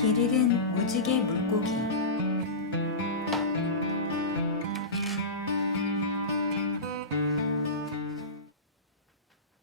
길 잃은 무지개 물고기.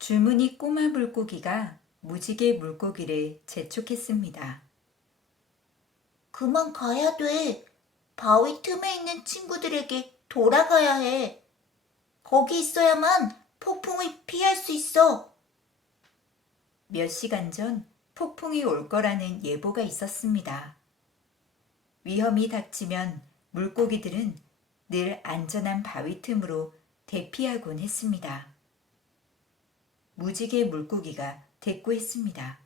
줄무늬 꼬마 물고기가 무지개 물고기를 재촉했습니다. 그만 가야 돼. 바위 틈에 있는 친구들에게 돌아가야 해. 거기 있어야만 폭풍을 피할 수 있어. 몇 시간 전 폭풍이 올 거라는 예보가 있었습니다. 위험이 닥치면 물고기들은 늘 안전한 바위 틈으로 대피하곤 했습니다. 무지개 물고기가 대꾸했습니다.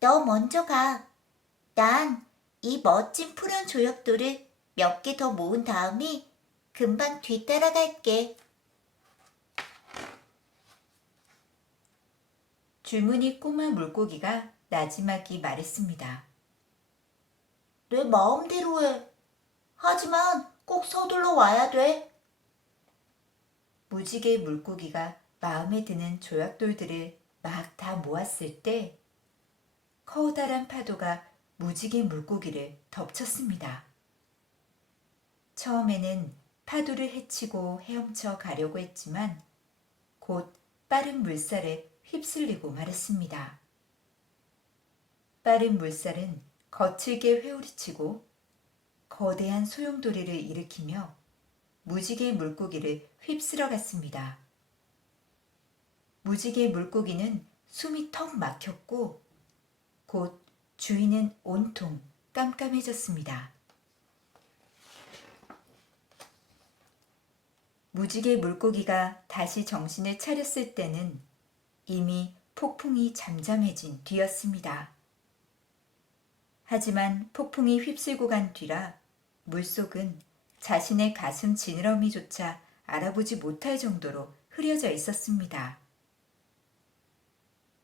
너 먼저 가. 난 이 멋진 푸른 조약돌을 몇 개 더 모은 다음에 금방 뒤따라갈게. 줄무늬 꼬마 물고기가 나지막이 말했습니다. 내 마음대로 해. 하지만 꼭 서둘러 와야 돼. 무지개 물고기가 마음에 드는 조약돌들을 막 다 모았을 때 커다란 파도가 무지개 물고기를 덮쳤습니다. 처음에는 파도를 헤치고 헤엄쳐 가려고 했지만 곧 빠른 물살에 휩쓸리고 말았습니다. 빠른 물살은 거칠게 회오리치고 거대한 소용돌이를 일으키며 무지개 물고기를 휩쓸어 갔습니다. 무지개 물고기는 숨이 턱 막혔고 곧 주위는 온통 깜깜해졌습니다. 무지개 물고기가 다시 정신을 차렸을 때는 이미 폭풍이 잠잠해진 뒤였습니다. 하지만 폭풍이 휩쓸고 간 뒤라 물속은 자신의 가슴 지느러미조차 알아보지 못할 정도로 흐려져 있었습니다.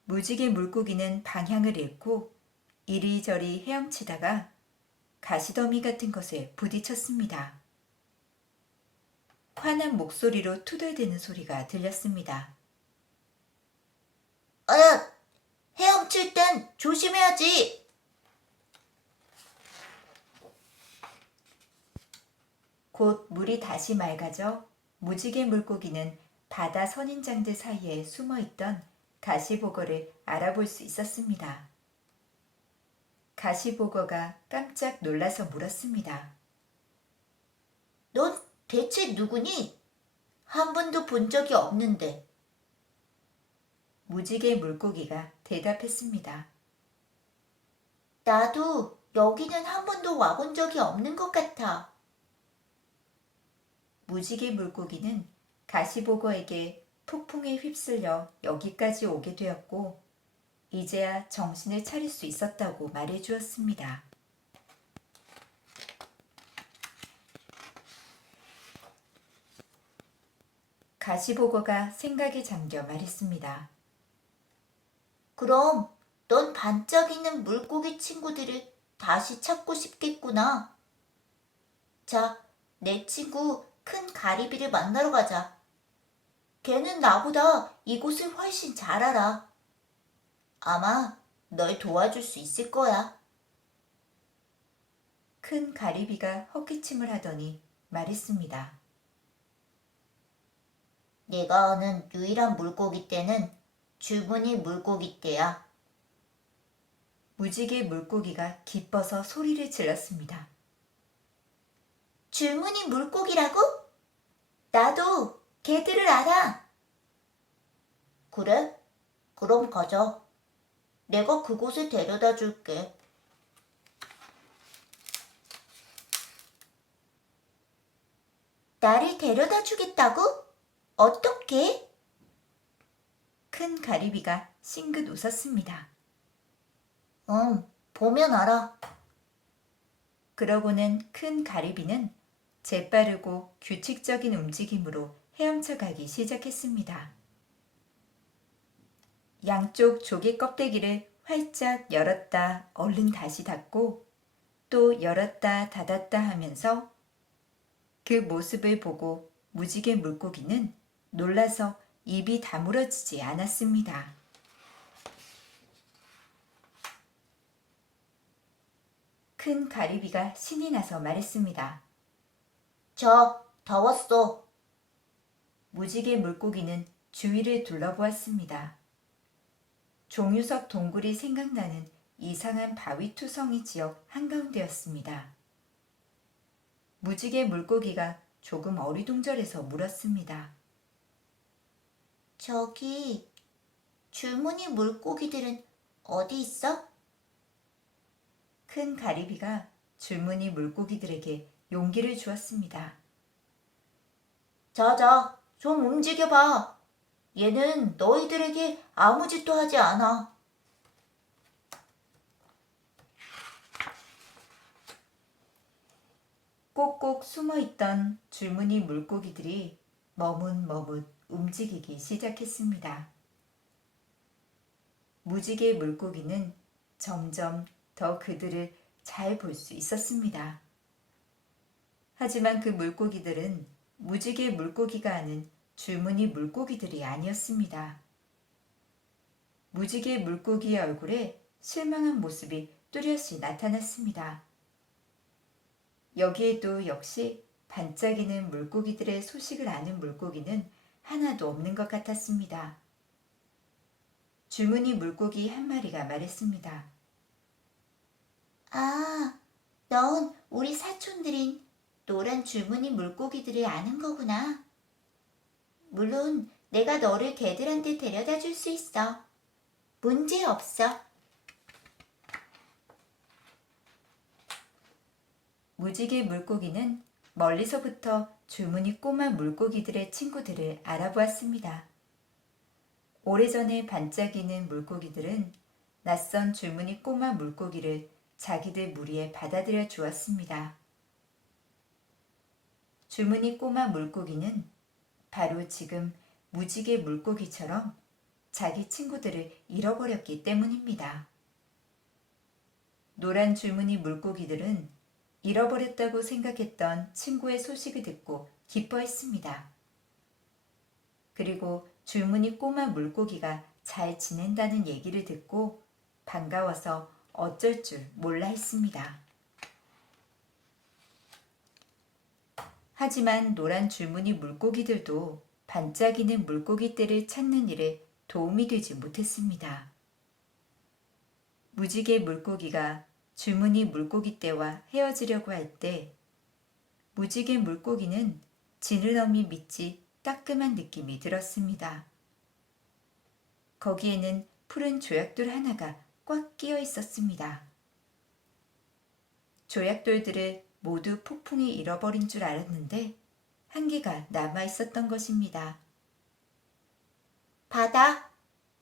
무지개 물고기는 방향을 잃고 이리저리 헤엄치다가 가시더미 같은 것에 부딪혔습니다. 환한 목소리로 투덜대는 소리가 들렸습니다. 헤엄칠 땐 조심해야지. 곧 물이 다시 맑아져 무지개 물고기는 바다 선인장들 사이에 숨어있던 가시보거를 알아볼 수 있었습니다. 가시보거가 깜짝 놀라서 물었습니다. 넌 대체 누구니? 한 번도 본 적이 없는데. 무지개 물고기가 대답했습니다. 나도 여기는 한 번도 와본 적이 없는 것 같아. 무지개 물고기는 가시보거에게 폭풍에 휩쓸려 여기까지 오게 되었고 이제야 정신을 차릴 수 있었다고 말해주었습니다. 가시보거가 생각에 잠겨 말했습니다. 그럼 넌 반짝이는 물고기 친구들을 다시 찾고 싶겠구나. 자, 내 친구 큰 가리비를 만나러 가자. 걔는 나보다 이곳을 훨씬 잘 알아. 아마 널 도와줄 수 있을 거야. 큰 가리비가 헛기침을 하더니 말했습니다. 내가 아는 유일한 물고기 떼는 줄무늬 물고기 떼야. 무지개 물고기가 기뻐서 소리를 질렀습니다. 줄무늬 물고기라고? 나도 걔들을 알아. 그래? 그럼 가자. 내가 그곳에 데려다 줄게. 나를 데려다 주겠다고? 어떻게? 큰 가리비가 싱긋 웃었습니다. 보면 알아. 그러고는 큰 가리비는 재빠르고 규칙적인 움직임으로 헤엄쳐 가기 시작했습니다. 양쪽 조개 껍데기를 활짝 열었다 얼른 다시 닫고 또 열었다 닫았다 하면서 그 모습을 보고 무지개 물고기는 놀라서 입이 다물어지지 않았습니다. 큰 가리비가 신이 나서 말했습니다. 다 왔어. 무지개 물고기는 주위를 둘러보았습니다. 종유석 동굴이 생각나는 이상한 바위투성이 지역 한가운데였습니다. 무지개 물고기가 조금 어리둥절해서 물었습니다. 저기, 줄무늬 물고기들은 어디 있어? 큰 가리비가 줄무늬 물고기들에게 용기를 주었습니다. 자자, 좀 움직여봐. 얘는 너희들에게 아무 짓도 하지 않아. 꼭꼭 숨어있던 줄무늬 물고기들이 머뭇머뭇 움직이기 시작했습니다. 무지개 물고기는 점점 더 그들을 잘 볼 수 있었습니다. 하지만 그 물고기들은 무지개 물고기가 아닌 줄무늬 물고기들이 아니었습니다. 무지개 물고기의 얼굴에 실망한 모습이 뚜렷이 나타났습니다. 여기에도 역시 반짝이는 물고기들의 소식을 아는 물고기는 하나도 없는 것 같았습니다. 줄무늬 물고기 한 마리가 말했습니다. 아, 넌 우리 사촌들인 노란 줄무늬 물고기들을 아는 거구나. 물론 내가 너를 걔들한테 데려다 줄 수 있어. 문제 없어. 무지개 물고기는 멀리서부터 줄무늬 꼬마 물고기들의 친구들을 알아보았습니다. 오래전에 반짝이는 물고기들은 낯선 줄무늬 꼬마 물고기를 자기들 무리에 받아들여 주었습니다. 줄무늬 꼬마 물고기는 바로 지금 무지개 물고기처럼 자기 친구들을 잃어버렸기 때문입니다. 노란 줄무늬 물고기들은 잃어버렸다고 생각했던 친구의 소식을 듣고 기뻐했습니다. 그리고 줄무늬 꼬마 물고기가 잘 지낸다는 얘기를 듣고 반가워서 어쩔 줄 몰라 했습니다. 하지만 노란 줄무늬 물고기들도 반짝이는 물고기떼를 찾는 일에 도움이 되지 못했습니다. 무지개 물고기가 줄무늬 물고기떼와 헤어지려고 할 때 무지개 물고기는 지느러미 밑이 따끔한 느낌이 들었습니다. 거기에는 푸른 조약돌 하나가 꽉 끼어 있었습니다. 조약돌들을 모두 폭풍이 잃어버린 줄 알았는데 한 개가 남아 있었던 것입니다. 받아.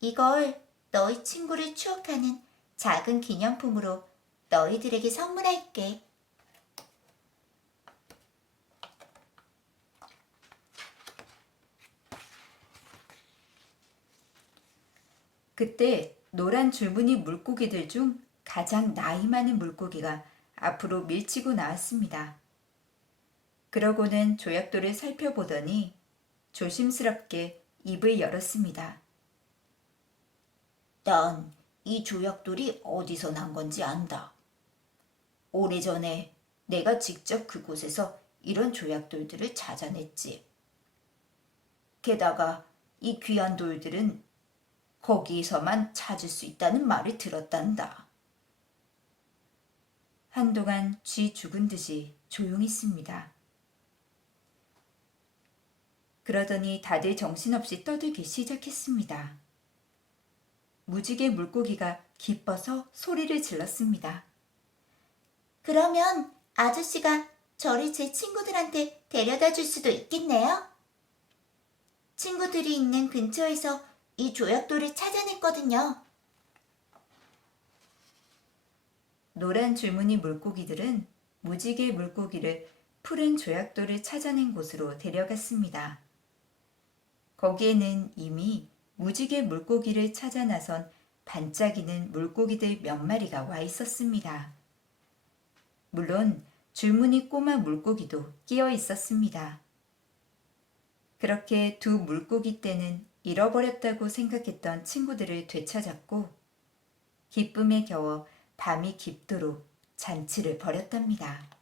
이걸 너희 친구를 추억하는 작은 기념품으로 너희들에게 선물할게. 그때 노란 줄무늬 물고기들 중 가장 나이 많은 물고기가 앞으로 밀치고 나왔습니다. 그러고는 조약돌을 살펴보더니 조심스럽게 입을 열었습니다. 난 이 조약돌이 어디서 난 건지 안다. 오래전에 내가 직접 그곳에서 이런 조약돌들을 찾아냈지. 게다가 이 귀한 돌들은 거기서만 찾을 수 있다는 말을 들었단다. 한동안 쥐 죽은 듯이 조용했습니다. 그러더니 다들 정신없이 떠들기 시작했습니다. 무지개 물고기가 기뻐서 소리를 질렀습니다. 그러면 아저씨가 저를 제 친구들한테 데려다 줄 수도 있겠네요? 친구들이 있는 근처에서 이 조약돌을 찾아냈거든요. 노란 줄무늬 물고기들은 무지개 물고기를 푸른 조약돌을 찾아낸 곳으로 데려갔습니다. 거기에는 이미 무지개 물고기를 찾아 나선 반짝이는 물고기들 몇 마리가 와 있었습니다. 물론 줄무늬 꼬마 물고기도 끼어 있었습니다. 그렇게 두 물고기 떼는 잃어버렸다고 생각했던 친구들을 되찾았고 기쁨에 겨워 밤이 깊도록 잔치를 벌였답니다.